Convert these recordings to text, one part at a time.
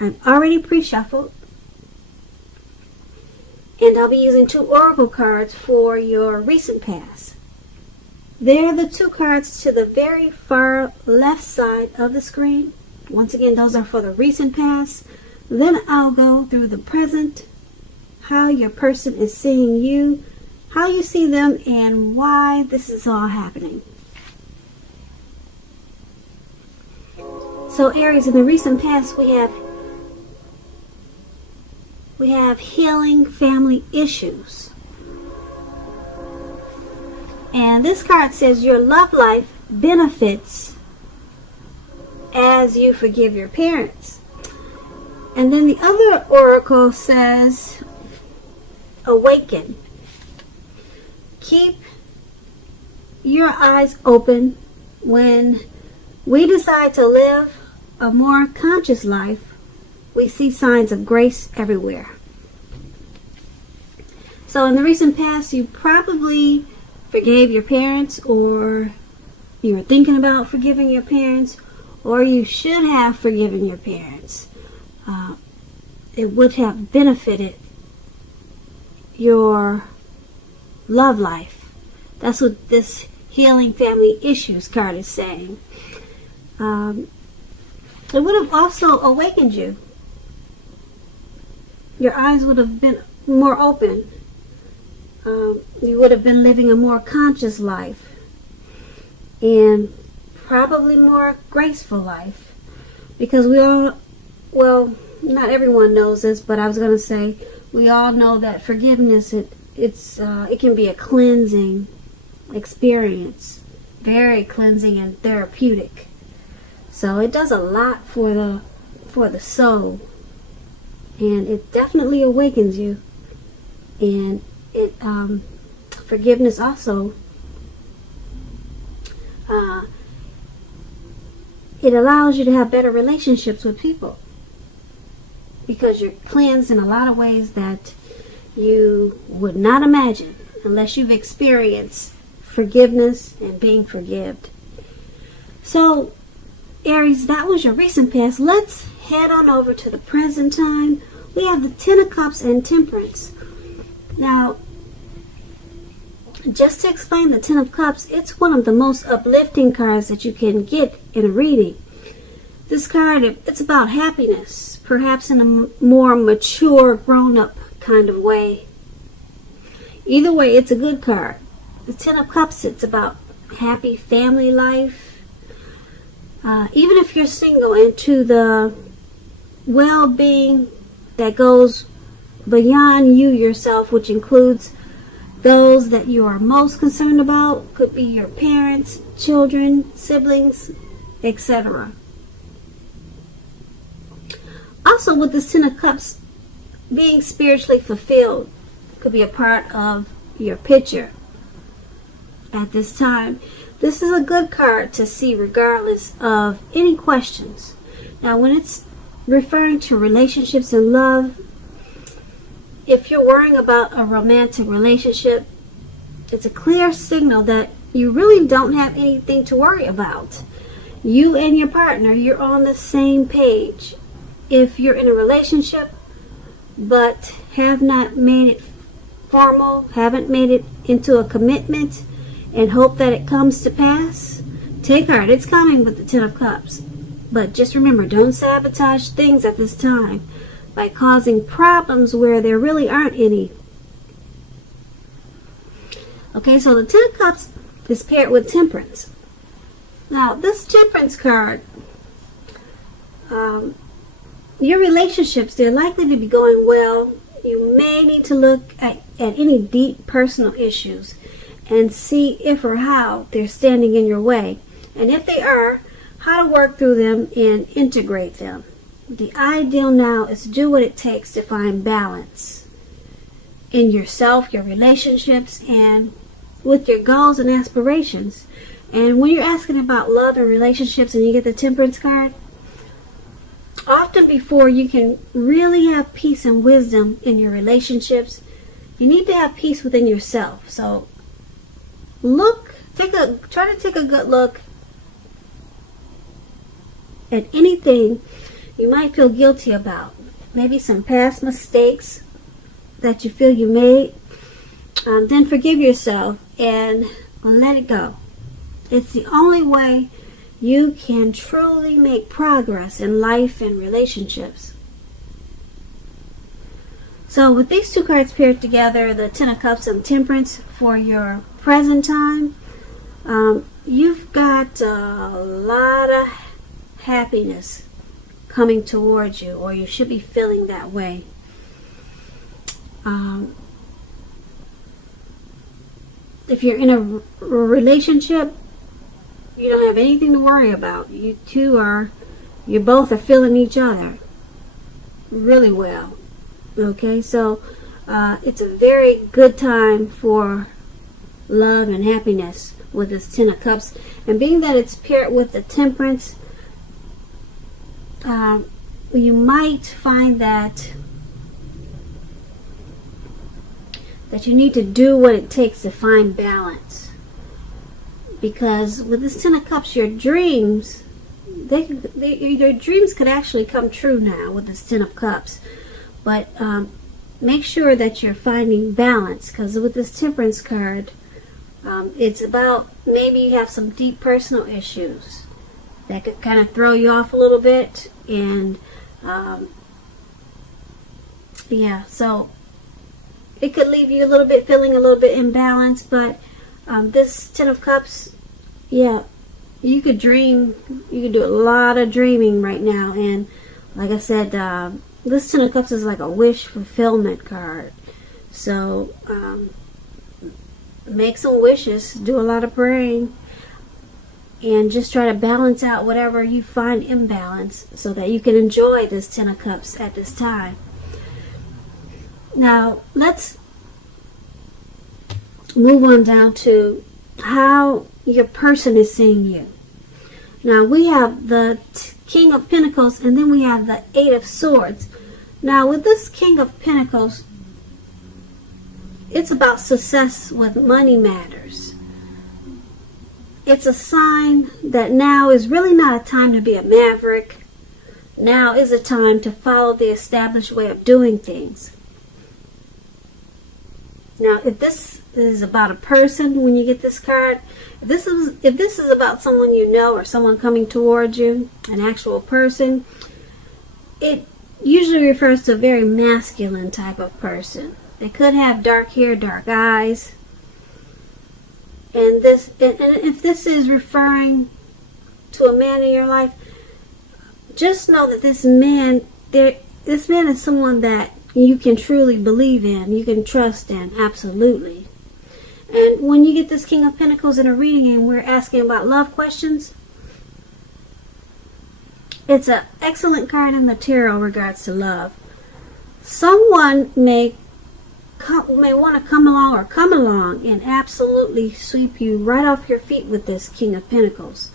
I've already pre-shuffled. And I'll be using 2 oracle cards for your recent past. They're the 2 cards to the very far left side of the screen. Once again, those are for the recent past. Then I'll go through the present, how your person is seeing you, how you see them, and why this is all happening. So Aries, in the recent past, we have healing family issues. And this card says your love life benefits as you forgive your parents. And then the other oracle says awaken. Keep your eyes open when we decide to live a more conscious life. We see signs of grace everywhere. So in the recent past, you probably forgave your parents, or you were thinking about forgiving your parents, or you should have forgiven your parents. It would have benefited your love life. That's what this healing family issues card is saying. It would have also awakened you. Your eyes would have been more open. You would have been living a more conscious life and probably more graceful life, because we all, well, not everyone knows this, but I was going to say we all know that forgiveness, it can be a cleansing experience, very cleansing and therapeutic. So it does a lot for the soul, and it definitely awakens you. And it forgiveness also it allows you to have better relationships with people, because you're cleansed in a lot of ways that you would not imagine unless you've experienced forgiveness and being forgived. So Aries, that was your recent past. Let's head on over to the present time. We have the 10 of Cups and Temperance. Now, just to explain the 10 of Cups, it's one of the most uplifting cards that you can get in a reading. This card, it's about happiness, perhaps in a more mature, grown-up kind of way. Either way, it's a good card. The 10 of Cups, it's about happy family life. Even if you're single, into the well-being that goes beyond you yourself, which includes those that you are most concerned about, could be your parents, children, siblings, etc. Also, with this 10 of Cups, being spiritually fulfilled could be a part of your picture at this time. This is a good card to see regardless of any questions. Now, when it's referring to relationships and love, if you're worrying about a romantic relationship, it's a clear signal that you really don't have anything to worry about. You and your partner, you're on the same page. If you're in a relationship but have not made it formal, haven't made it into a commitment, and hope that it comes to pass, take heart. It's coming with the 10 of Cups. But just remember, don't sabotage things at this time by causing problems where there really aren't any. Okay, so the 10 of Cups is paired with Temperance. Now, this Temperance card, your relationships, they're likely to be going well. You may need to look at any deep personal issues and see if or how they're standing in your way. And if they are, how to work through them and integrate them. The ideal now is to do what it takes to find balance in yourself, your relationships, and with your goals and aspirations. And when you're asking about love and relationships and you get the Temperance card, often before you can really have peace and wisdom in your relationships, you need to have peace within yourself. So try to take a good look at anything you might feel guilty about. Maybe some past mistakes that you feel you made. Then forgive yourself and let it go. It's the only way you can truly make progress in life and relationships. So with these two cards paired together, the Ten of Cups and Temperance, for your present time, you've got a lot of happiness coming towards you, or you should be feeling that way. If you're in a relationship, you don't have anything to worry about. You both are feeling each other really well. Okay, so it's a very good time for love and happiness with this Ten of Cups. And being that it's paired with the Temperance, you might find that you need to do what it takes to find balance. Because with this Ten of Cups, your dreams, your dreams could actually come true now with this Ten of Cups. But make sure that you're finding balance, because with this Temperance card, it's about maybe you have some deep personal issues that could kind of throw you off a little bit. And so it could leave you feeling a little bit imbalanced. But this Ten of Cups, you could dream. You could do a lot of dreaming right now. And like I said, this Ten of Cups is like a wish fulfillment card. So make some wishes, do a lot of praying, and just try to balance out whatever you find imbalance so that you can enjoy this Ten of Cups at this time. Now, let's move on down to how your person is seeing you. Now, we have the King of Pentacles, and then we have the Eight of Swords. Now, with this King of Pentacles, it's about success with money matters. It's a sign that now is really not a time to be a maverick. Now is a time to follow the established way of doing things. Now, if this is about a person, when you get this card, if this is about someone you know or someone coming towards you, an actual person, it usually refers to a very masculine type of person. They could have dark hair, dark eyes. And if this is referring to a man in your life, just know that this man is someone that you can truly believe in, you can trust in, absolutely. And when you get this King of Pentacles in a reading and we're asking about love questions, it's an excellent card in the tarot in regards to love. Someone may want to come along and absolutely sweep you right off your feet with this King of Pentacles.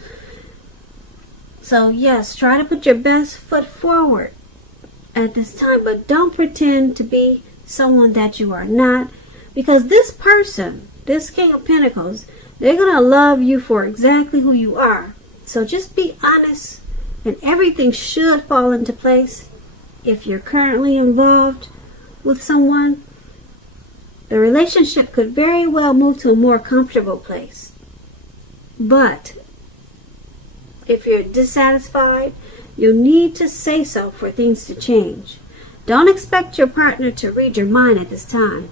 So yes, try to put your best foot forward at this time, but don't pretend to be someone that you are not, because this person, this King of Pentacles, they're going to love you for exactly who you are. So just be honest, and everything should fall into place. If you're currently involved with someone, the relationship could very well move to a more comfortable place. But if you're dissatisfied, you need to say so for things to change. Don't expect your partner to read your mind at this time.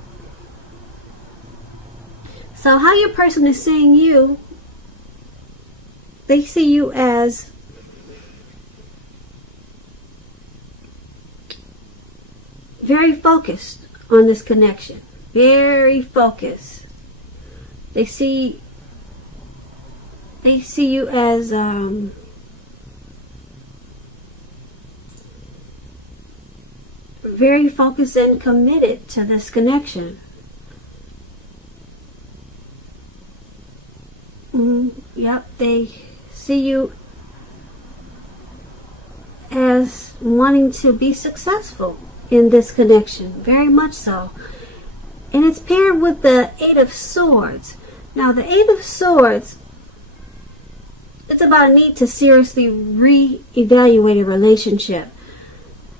So how your person is seeing you, they see you as very focused on this connection. Very focused. They see you as very focused and committed to this connection. Yep, they see you as wanting to be successful in this connection, very much so. And it's paired with the Eight of Swords. Now, the Eight of Swords, it's about a need to seriously re-evaluate a relationship.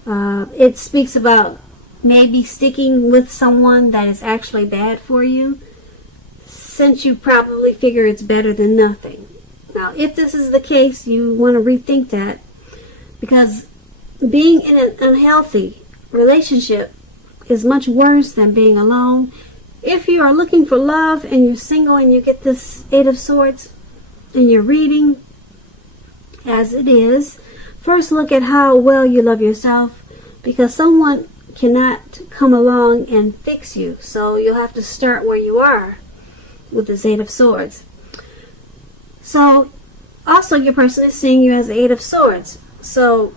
It speaks about maybe sticking with someone that is actually bad for you, since you probably figure it's better than nothing. Now, if this is the case, you want to rethink that, because being in an unhealthy relationship is much worse than being alone. If you are looking for love and you're single and you get this Eight of Swords in your reading, as it is, first look at how well you love yourself, because someone cannot come along and fix you. So you'll have to start where you are with this Eight of Swords. So also your person is seeing you as the Eight of Swords. So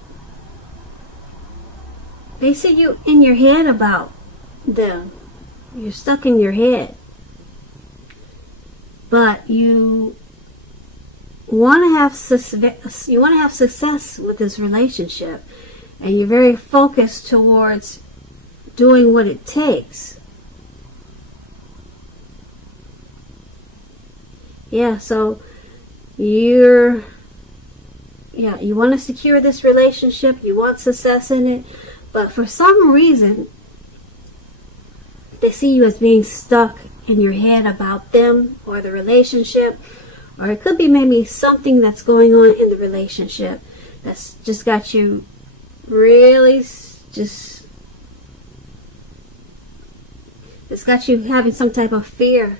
they see you in your head about them. You're stuck in your head. But you want to have success with this relationship, and you're very focused towards doing what it takes. Yeah, so you want to secure this relationship, you want success in it, but for some reason they see you as being stuck in your head about them or the relationship, or it could be maybe something that's going on in the relationship that's just got you really it's got you having some type of fear.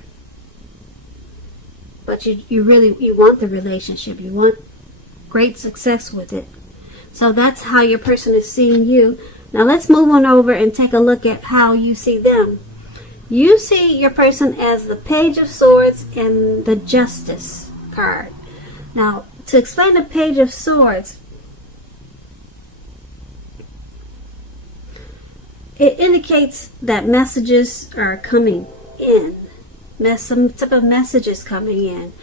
But you want the relationship. You want great success with it. So that's how your person is seeing you. Now let's move on over and take a look at how you see them. You see your person as the Page of Swords and the Justice card. Now, to explain the Page of Swords, it indicates that messages are coming in. Some type of message is coming in.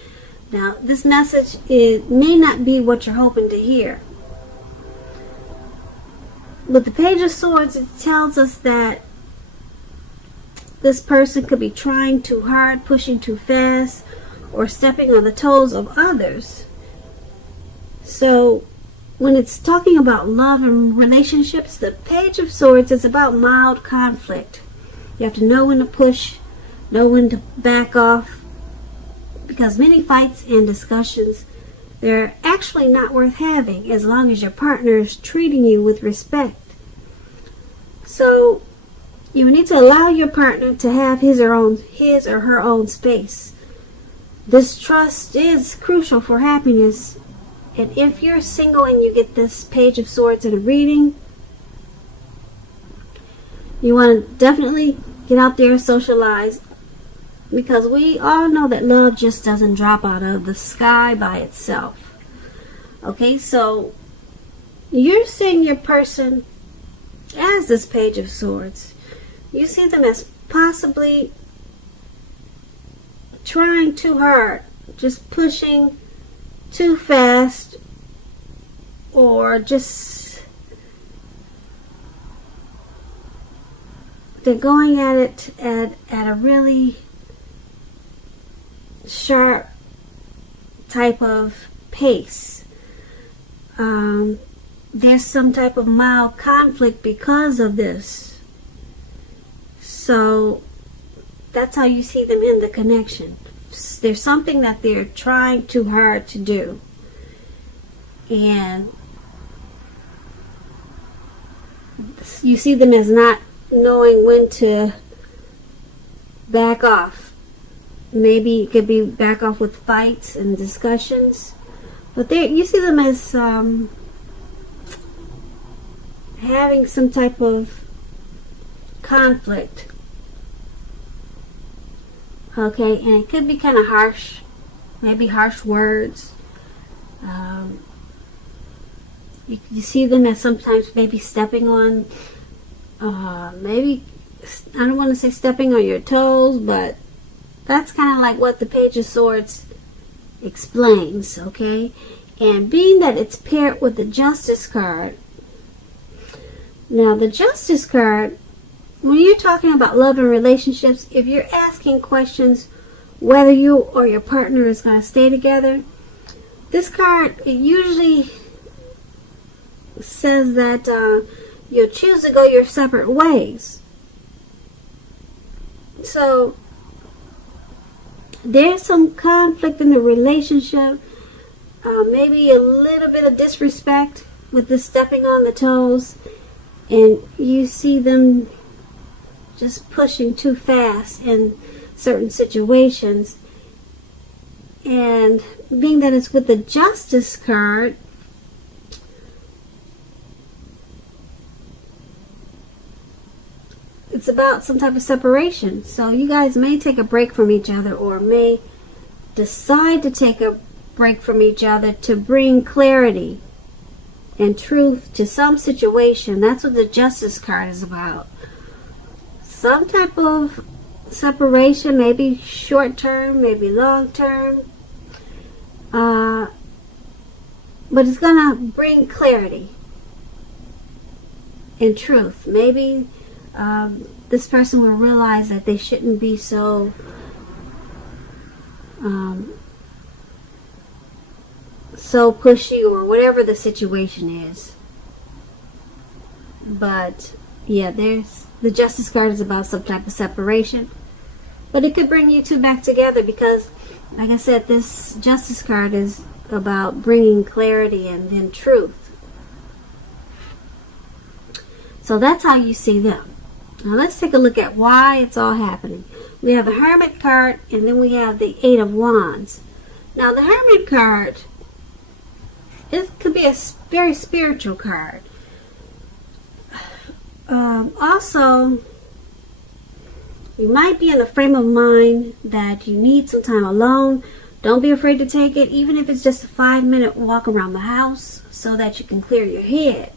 Now, this message may not be what you're hoping to hear. With the Page of Swords, it tells us that this person could be trying too hard, pushing too fast, or stepping on the toes of others. So, when it's talking about love and relationships, the Page of Swords is about mild conflict. You have to know when to push, know when to back off, because many fights and discussions, they're actually not worth having as long as your partner is treating you with respect. So you need to allow your partner to have his or her own space. This trust is crucial for happiness. And if you're single and you get this Page of Swords in a reading, you want to definitely get out there and socialize, because we all know that love just doesn't drop out of the sky by itself. Okay, so you're seeing your person as this Page of Swords. You see them as possibly trying too hard, just pushing too fast, or just they're going at it at a really sharp type of pace. There's some type of mild conflict because of this. So that's how you see them in the connection. There's something that they're trying too hard to do, and you see them as not knowing when to back off. Maybe it could be back off with fights and discussions, but you see them as having some type of conflict. Okay, and it could be kind of harsh, maybe harsh words. You see them as sometimes maybe stepping on, maybe, I don't want to say stepping on your toes, but that's kind of like what the Page of Swords explains, okay? And being that it's paired with the Justice card, now the Justice card, when you're talking about love and relationships, if you're asking questions whether you or your partner is going to stay together, this card, it usually says that you'll choose to go your separate ways. So there's some conflict in the relationship, maybe a little bit of disrespect with the stepping on the toes, and you see them just pushing too fast in certain situations. And being that it's with the Justice card, it's about some type of separation. So you guys may take a break from each other, or may decide to take a break from each other to bring clarity and truth to some situation. That's what the Justice card is about. Some type of separation, maybe short term, maybe long term. But it's going to bring clarity and truth. Maybe this person will realize that they shouldn't be so so pushy, or whatever the situation is. But yeah, there's the Justice card is about some type of separation, but it could bring you two back together, because like I said, this Justice card is about bringing clarity and then truth. So that's how you see them. Now let's take a look at why it's all happening. We have the Hermit card, and then we have the Eight of Wands. Now the Hermit card, it could be a very spiritual card. Also, you might be in a frame of mind that you need some time alone. Don't be afraid to take it, even if it's just a 5-minute walk around the house, so that you can clear your head.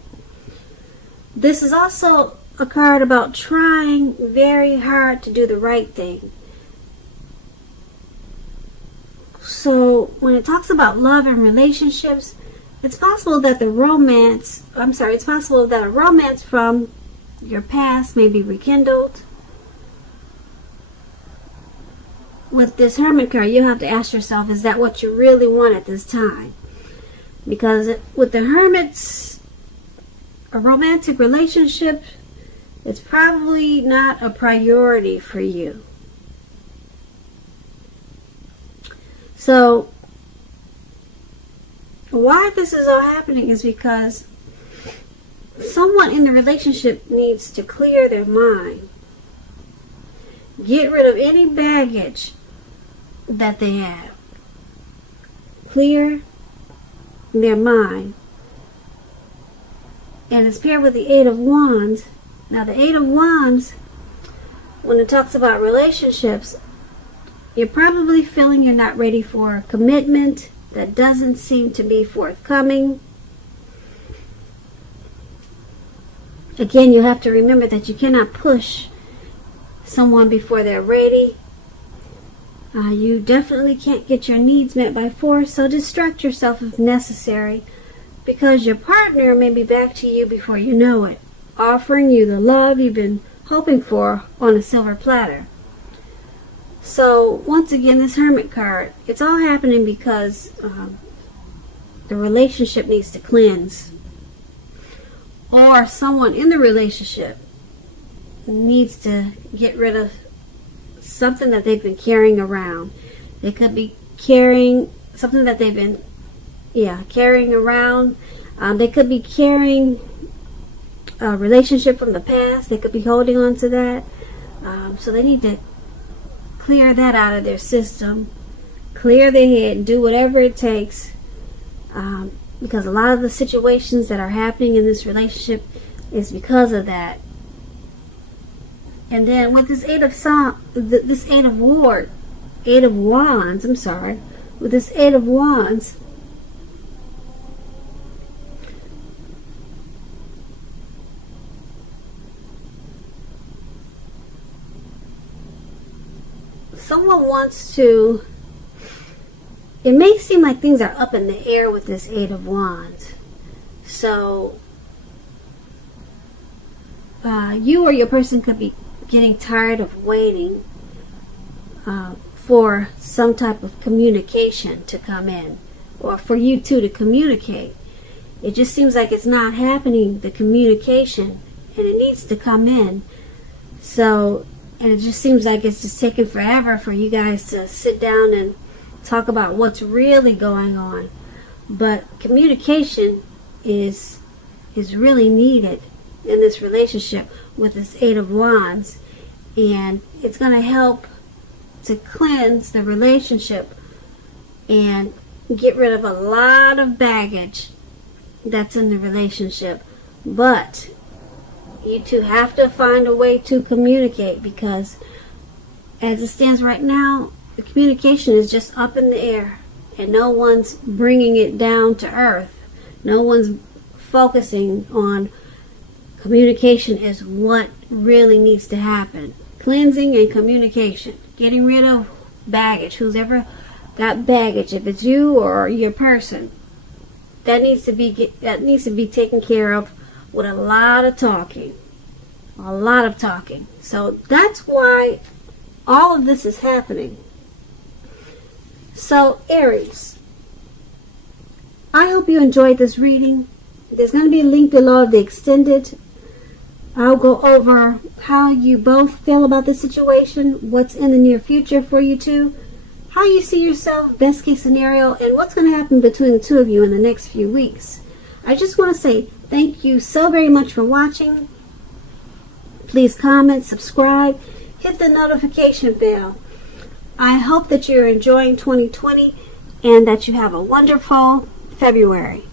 This is also a card about trying very hard to do the right thing. So when it talks about love and relationships, it's possible that a romance from your past may be rekindled. With this Hermit card, you have to ask yourself, is that what you really want at this time? Because with the Hermits, a romantic relationship, it's probably not a priority for you. So why this is all happening is because someone in the relationship needs to clear their mind. Get rid of any baggage that they have. Clear their mind. And it's paired with the Eight of Wands. Now the Eight of Wands, when it talks about relationships, you're probably feeling you're not ready for a commitment that doesn't seem to be forthcoming. Again, you have to remember that you cannot push someone before they're ready. You definitely can't get your needs met by force, so distract yourself if necessary, because your partner may be back to you before you know it, offering you the love you've been hoping for on a silver platter. So once again, this Hermit card, it's all happening because the relationship needs to cleanse, or someone in the relationship needs to get rid of something that they've been carrying around. They could be carrying something that they've been carrying around. They could be carrying a relationship from the past. They could be holding on to that. So they need to clear that out of their system, clear their head, do whatever it takes, because a lot of the situations that are happening in this relationship is because of that. And then with this Eight of Wands, with this Eight of Wands, someone wants to, it may seem like things are up in the air with this Eight of Wands. So you or your person could be getting tired of waiting for some type of communication to come in, or for you two to communicate. It just seems like it's not happening, the communication, and it needs to come in. So, and it just seems like it's just taking forever for you guys to sit down and talk about what's really going on. But communication is really needed in this relationship with this Eight of Wands. And it's going to help to cleanse the relationship and get rid of a lot of baggage that's in the relationship. But you two have to find a way to communicate, because as it stands right now, the communication is just up in the air and no one's bringing it down to earth. No one's focusing on communication is what really needs to happen. Cleansing and communication. Getting rid of baggage. Who's ever got baggage, if it's you or your person, that needs to be taken care of with a lot of talking. A lot of talking. So that's why all of this is happening. So Aries, I hope you enjoyed this reading. There's going to be a link below of the extended. I'll go over how you both feel about the situation, what's in the near future for you two, how you see yourself, best case scenario, and what's going to happen between the two of you in the next few weeks. I just want to say thank you so very much for watching. Please comment, subscribe, hit the notification bell. I hope that you're enjoying 2020 and that you have a wonderful February.